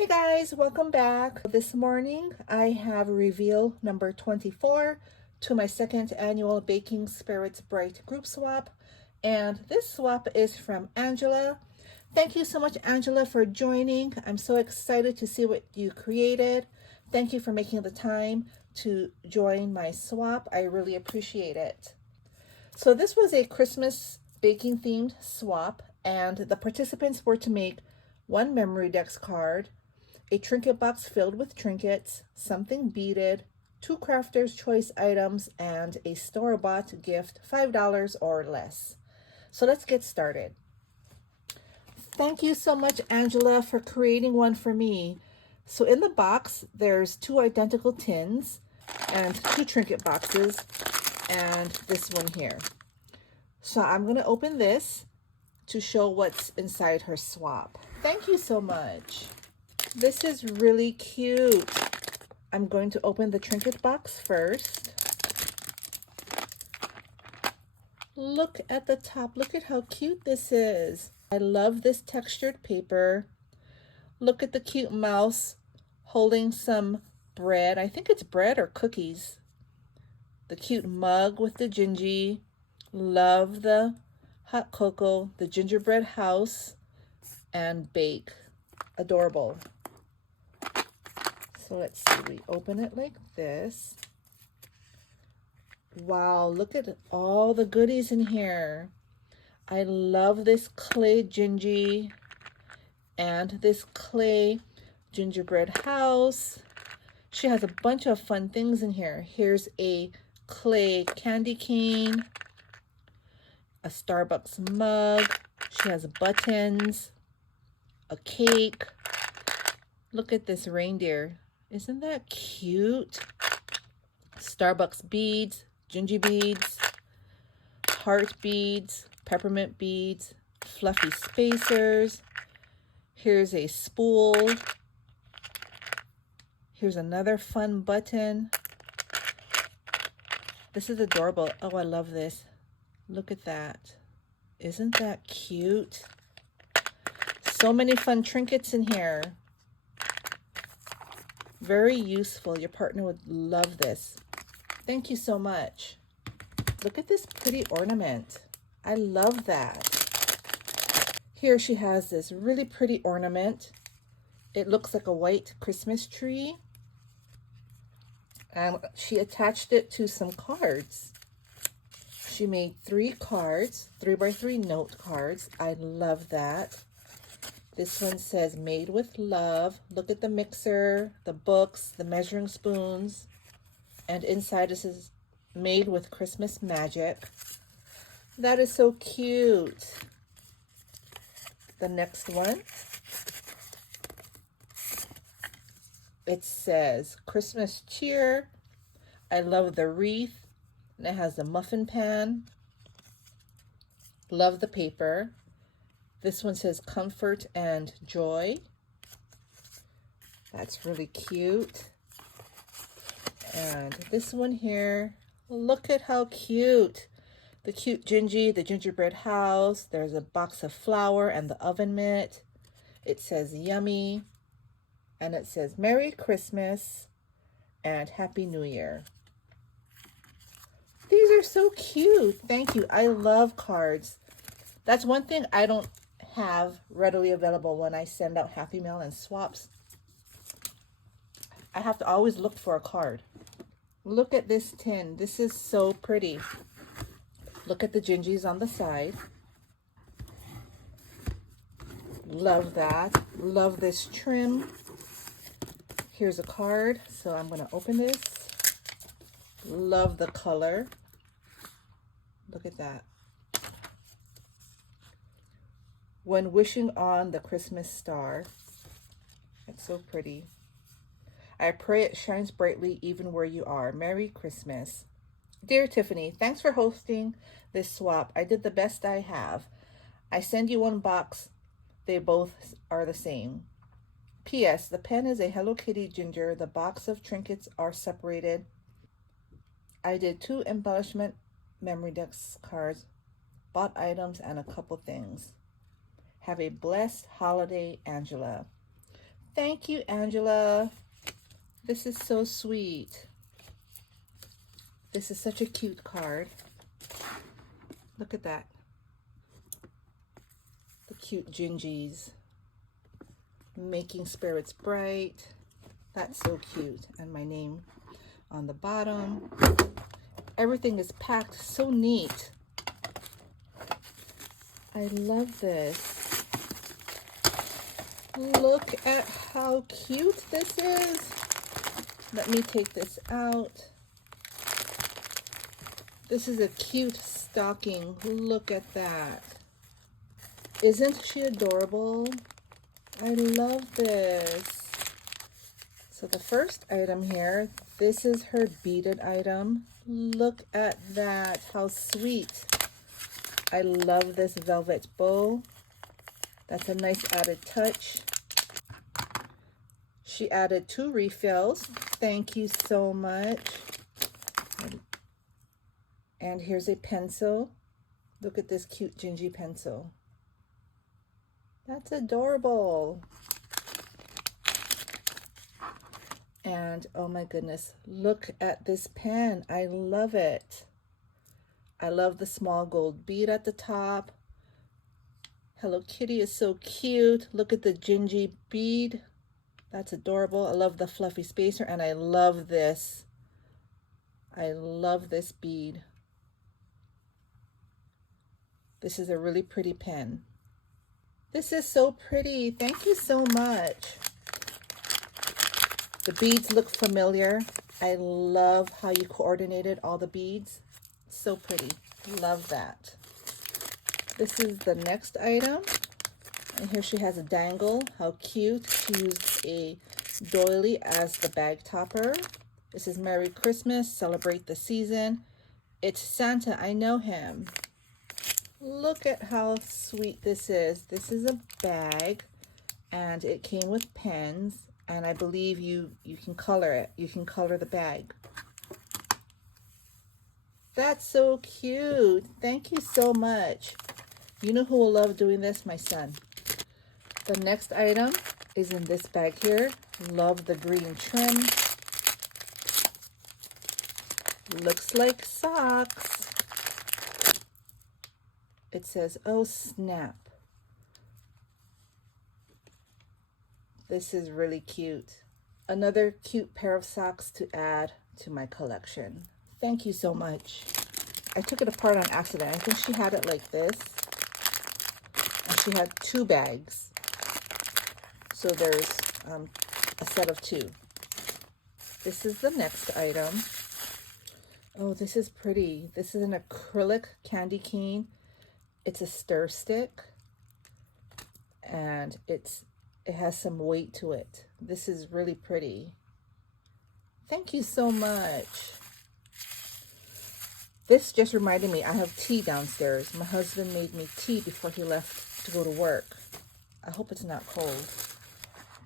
Hey guys, welcome back. This morning I have reveal number 24 to my second annual Baking Spirits Bright group swap. And this swap is from Angela. Thank you so much, Angela, for joining. I'm so excited to see what you created. Thank you for making the time to join my swap. I really appreciate it. So this was a Christmas baking themed swap, and the participants were to make one memory dex card, a trinket box filled with trinkets, something beaded, 2 crafter's choice items, and a store-bought gift, $5 or less. So let's get started. Thank you so much, Angela, for creating one for me. So in the box, there's 2 identical tins and 2 trinket boxes and this one here. So I'm going to open this to show what's inside her swap. Thank you so much. This is really cute. I'm going to open the trinket box first. Look at the top. Look at how cute this is. I love this textured paper. Look at the cute mouse holding some bread. I think it's bread or cookies. The cute mug with the gingy. Love the hot cocoa, the gingerbread house, and bake. Adorable. So let's see, we open it like this. Wow, look at all the goodies in here. I love this clay gingy and this clay gingerbread house. She has a bunch of fun things in here. Here's a clay candy cane, a Starbucks mug. She has buttons, a cake. Look at this reindeer. Isn't that cute? Starbucks beads, gingy beads, heart beads, peppermint beads, fluffy spacers. Here's a spool. Here's another fun button. This is adorable. Oh, I love this. Look at that. Isn't that cute? So many fun trinkets in here. Very useful. Your partner would love this. Thank you so much. Look at this pretty ornament. I love that. Here she has this really pretty ornament. It looks like a white Christmas tree. And she attached it to some cards. She made 3 cards, 3x3 note cards. I love that. This one says made with love. Look at the mixer, the books, the measuring spoons. And inside it says made with Christmas magic. That is so cute. The next one. It says Christmas cheer. I love the wreath. And it has the muffin pan. Love the paper. This one says comfort and joy. That's really cute. And this one here, look at how cute. The cute gingy, the gingerbread house. There's a box of flour and the oven mitt. It says yummy. And it says Merry Christmas and Happy New Year. These are so cute. Thank you. I love cards. That's one thing I don't have readily available when I send out Happy Mail and swaps. I have to always look for a card. Look at this tin. This is so pretty. Look at the gingies on the side. Love that. Love this trim. Here's a card. So I'm going to open this. Love the color. Look at that. When wishing on the Christmas star. It's so pretty. I pray it shines brightly even where you are. Merry Christmas. Dear Tiffany, thanks for hosting this swap. I did the best I have. I send you one box. They both are the same. P.S. The pen is a Hello Kitty ginger. The box of trinkets are separated. I did 2 embellishment memory dex cards, bought items, and a couple things. Have a blessed holiday, Angela. Thank you, Angela. This is so sweet. This is such a cute card. Look at that. The cute gingies. Making spirits bright. That's so cute. And my name on the bottom. Everything is packed so neat. I love this. Look at how cute this is. Let me take this out. This is a cute stocking. Look at that. Isn't she adorable? I love this. So the first item here, this is her beaded item. Look at that, how sweet. I love this velvet bow. That's a nice added touch. She added 2 refills. Thank you so much. And here's a pencil. Look at this cute gingy pencil. That's adorable. And oh my goodness, look at this pen. I love it. I love the small gold bead at the top. Hello Kitty is so cute. Look at the gingy bead. That's adorable. I love the fluffy spacer, and I love this. I love this bead. This is a really pretty pen. This is so pretty. Thank you so much. The beads look familiar. I love how you coordinated all the beads. So pretty. Love that. This is the next item. And here she has a dangle. How cute. She used a doily as the bag topper. This is Merry Christmas. Celebrate the season. It's Santa. I know him. Look at how sweet this is. This is a bag, and it came with pens, and I believe you can color it. You can color the bag. That's so cute. Thank you so much. You know who will love doing this? My son. The next item is in this bag here. Love the green trim. Looks like socks. It says, oh snap. This is really cute. Another cute pair of socks to add to my collection. Thank you so much. I took it apart on accident. I think she had it like this. And she had 2 bags. So there's a set of 2. This is the next item. Oh, this is pretty. This is an acrylic candy cane. It's a stir stick, and it has some weight to it. This is really pretty. Thank you so much. This just reminded me, I have tea downstairs. My husband made me tea before he left to go to work. I hope it's not cold.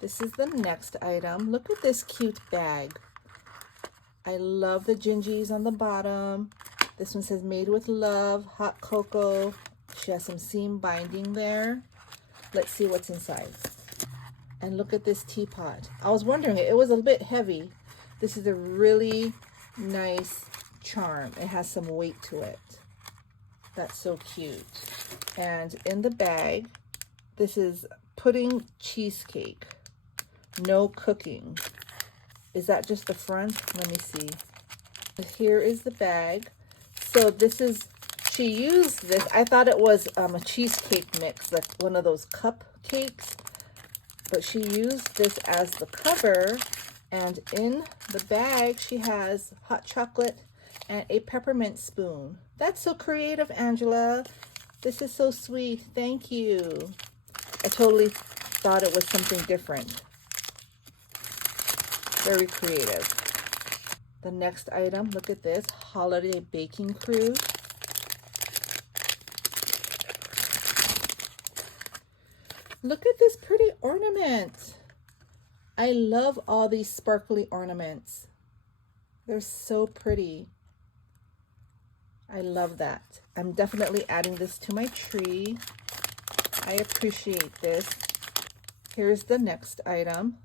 This is the next item. Look at this cute bag. I love the gingies on the bottom. This one says made with love, hot cocoa. She has some seam binding there. Let's see what's inside. And look at this teapot. I was wondering, it was a bit heavy. This is a really nice charm. It has some weight to it. That's so cute. And in the bag, this is pudding cheesecake. No cooking. Is that just the front? Let me see. Here is the bag. So this is, she used this, I thought it was a cheesecake mix, like one of those cupcakes, but she used this as the cover, and in the bag she has hot chocolate and a peppermint spoon. That's so creative, Angela. This is so sweet. Thank you. I totally thought it was something different. Very creative. The next item, look at this, holiday baking crew. Look at this pretty ornament. I love all these sparkly ornaments. They're so pretty. I love that. I'm definitely adding this to my tree. I appreciate this. Here's the next item.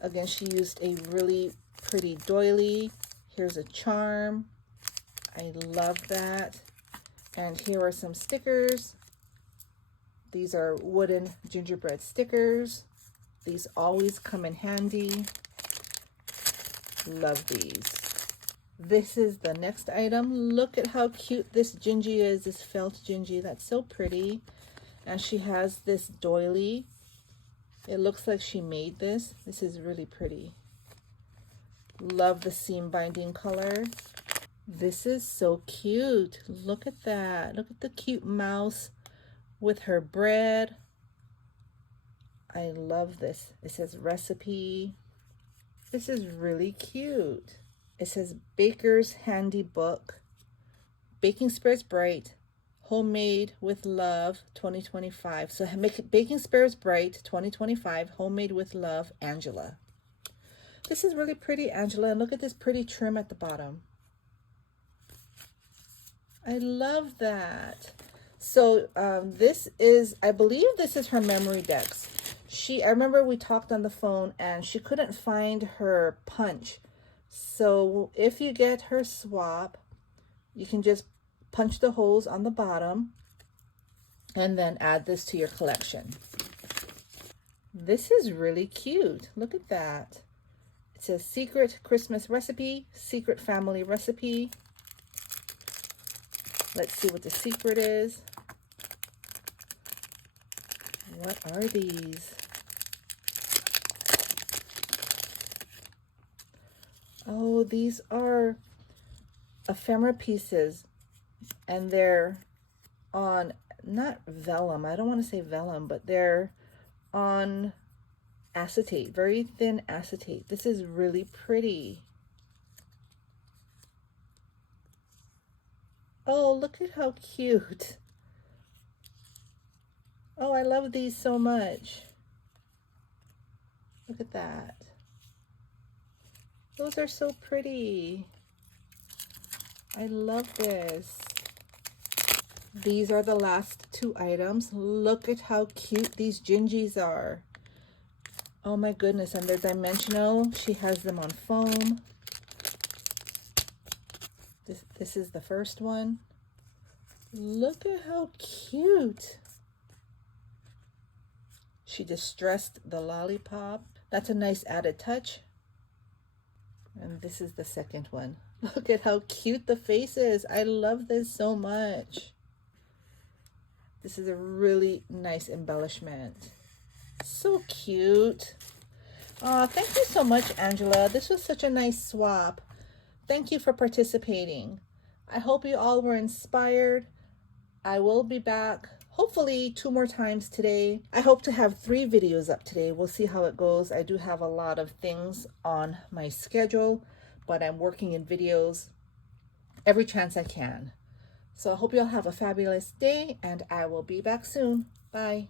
Again, she used a really pretty doily. Here's a charm. I love that. And here are some stickers. These are wooden gingerbread stickers. These always come in handy. Love these. This is the next item. Look at how cute this Gingy is, this felt Gingy. That's so pretty. And she has this doily. It looks like she made this. This is really pretty. Love the seam binding color. This is so cute. Look at that. Look at the cute mouse with her bread. I love this. It says recipe. This is really cute. It says Baker's Handy Book, Baking Spirits Bright, Homemade with Love 2025. So make Baking Spirits Bright 2025, Homemade with Love, Angela. This is really pretty, Angela. And look at this pretty trim at the bottom. I love that. So this is, I believe this is her memory decks. I remember we talked on the phone and she couldn't find her punch. So if you get her swap, you can just punch the holes on the bottom and then add this to your collection. This is really cute. Look at that. It says Secret Christmas Recipe, Secret Family Recipe. Let's see what the secret is. What are these? Oh, these are ephemera pieces, and they're on, not vellum, I don't want to say vellum, but they're on acetate, very thin acetate. This is really pretty. Oh, look at how cute. Oh, I love these so much. Look at that. Those are so pretty. I love this. These are the last two items. Look at how cute these Gingies are. Oh my goodness, and they're dimensional. She has them on foam. This is the first one. Look at how cute. She distressed the lollipop. That's a nice added touch. And this is the second one. Look at how cute the face is. I love this so much. This is a really nice embellishment. So cute. Oh, thank you so much, Angela. This was such a nice swap. Thank you for participating. I hope you all were inspired. I will be back hopefully 2 more times today. I hope to have 3 videos up today. We'll see how it goes. I do have a lot of things on my schedule, but I'm working in videos every chance I can. So I hope you all have a fabulous day, and I will be back soon. Bye.